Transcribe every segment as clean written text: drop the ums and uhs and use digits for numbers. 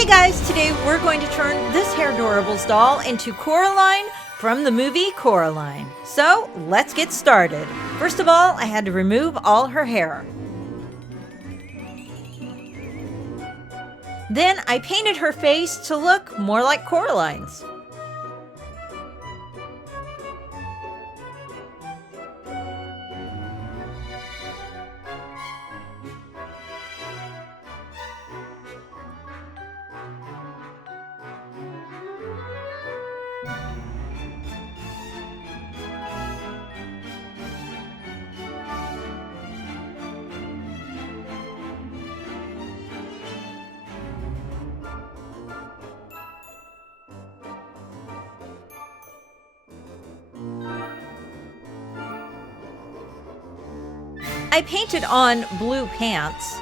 Hey guys, today we're going to turn this Hairdorables doll into Coraline from the movie Coraline. So let's get started. First of all, I had to remove all her hair. Then I painted her face to look more like Coraline's. I painted on blue pants.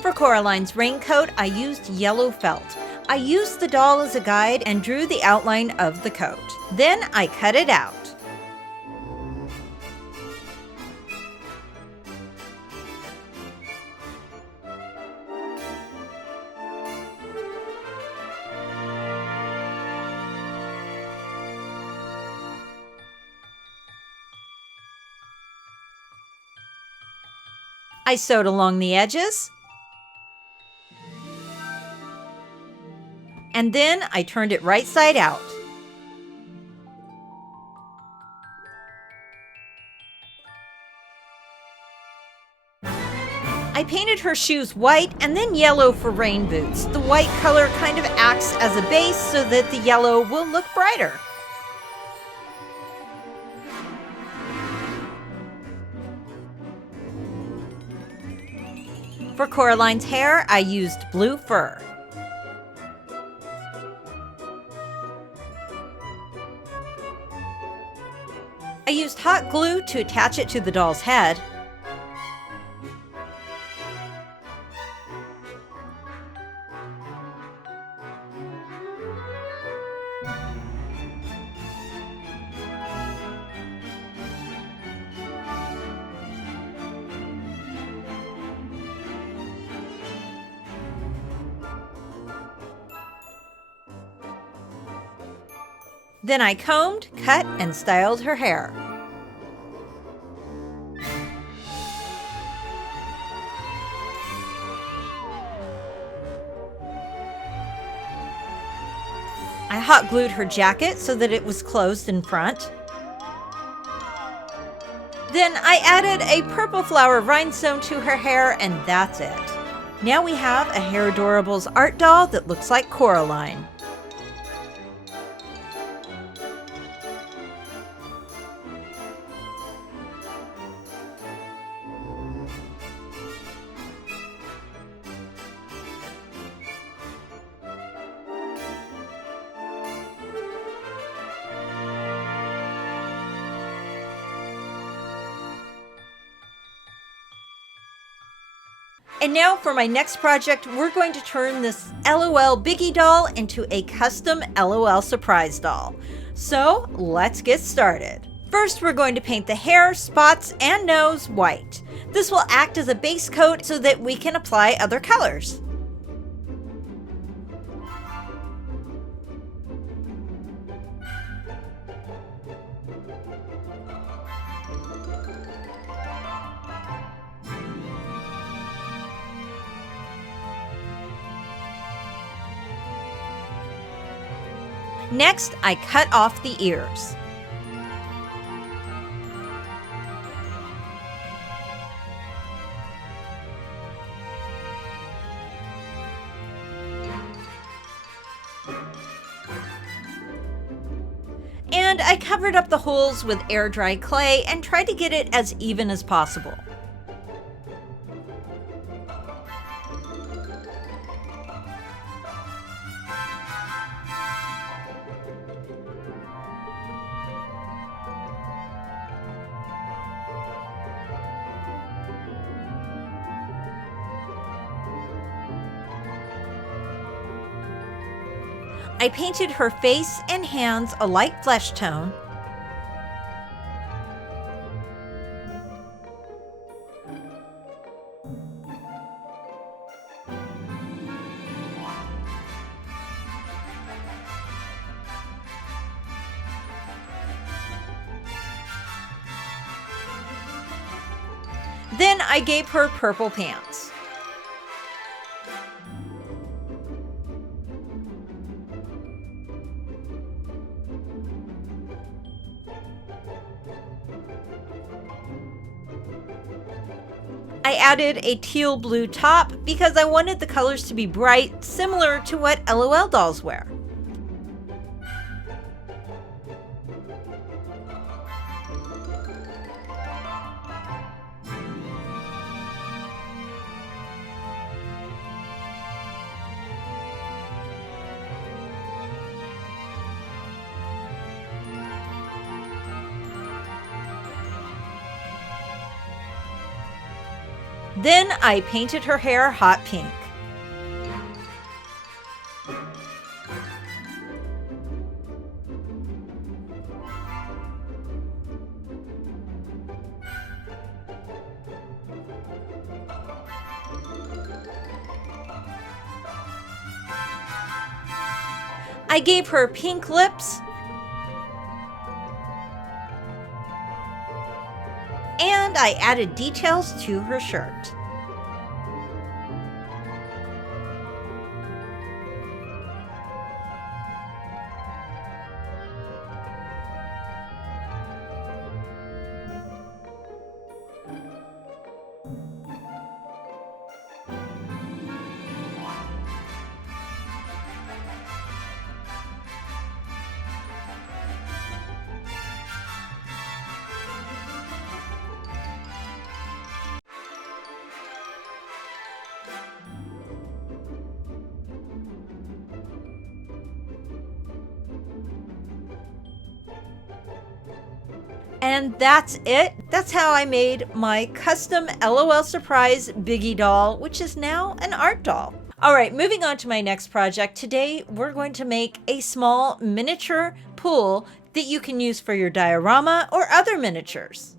For Coraline's raincoat, I used yellow felt. I used the doll as a guide and drew the outline of the coat. Then I cut it out. I sewed along the edges. And then I turned it right side out. I painted her shoes white and then yellow for rain boots. The white color kind of acts as a base so that the yellow will look brighter. For Coraline's hair, I used blue fur. I used hot glue to attach it to the doll's head. Then I combed, cut, and styled her hair. I hot glued her jacket so that it was closed in front. Then I added a purple flower rhinestone to her hair, and that's it. Now we have a Hairdorables art doll that looks like Coraline. And now for my next project, we're going to turn this LOL Biggie doll into a custom LOL surprise doll. So let's get started. First, we're going to paint the hair, spots, and nose white. This will act as a base coat so that we can apply other colors. Next, I cut off the ears. And I covered up the holes with air-dry clay and tried to get it as even as possible. I painted her face and hands a light flesh tone. Then I gave her purple pants. I added a teal blue top because I wanted the colors to be bright, similar to what LOL dolls wear. Then I painted her hair hot pink. I gave her pink lips and I added details to her shirt. And that's it. That's how I made my custom LOL Surprise Biggie doll, which is now an art doll. All right, moving on to my next project. Today, we're going to make a small miniature pool that you can use for your diorama or other miniatures.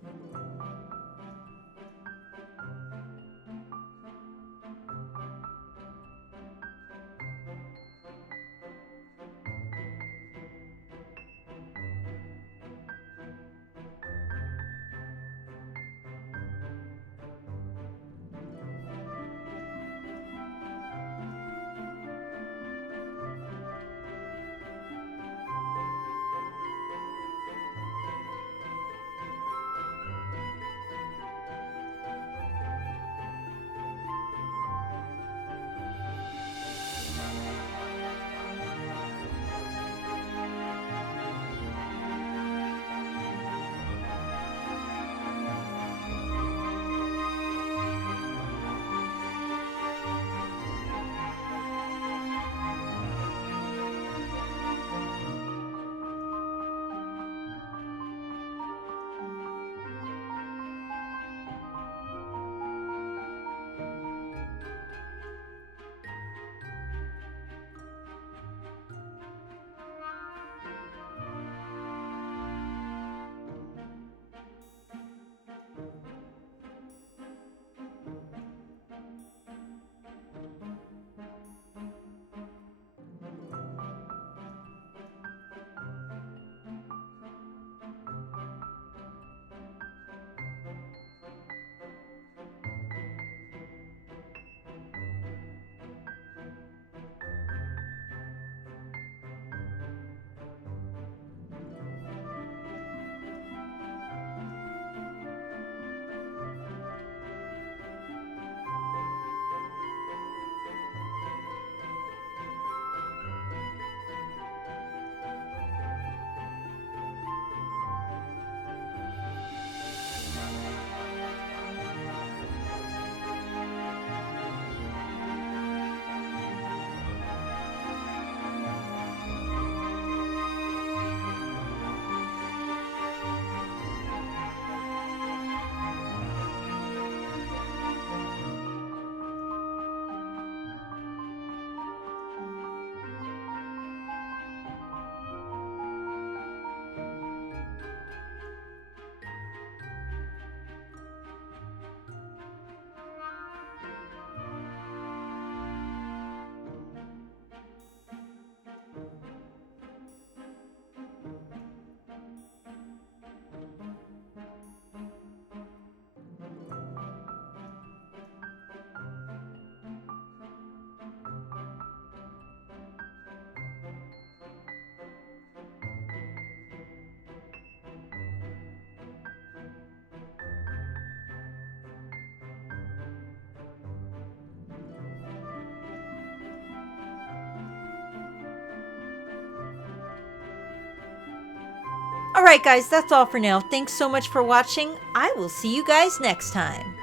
Alright guys, that's all for now. Thanks so much for watching. I will see you guys next time.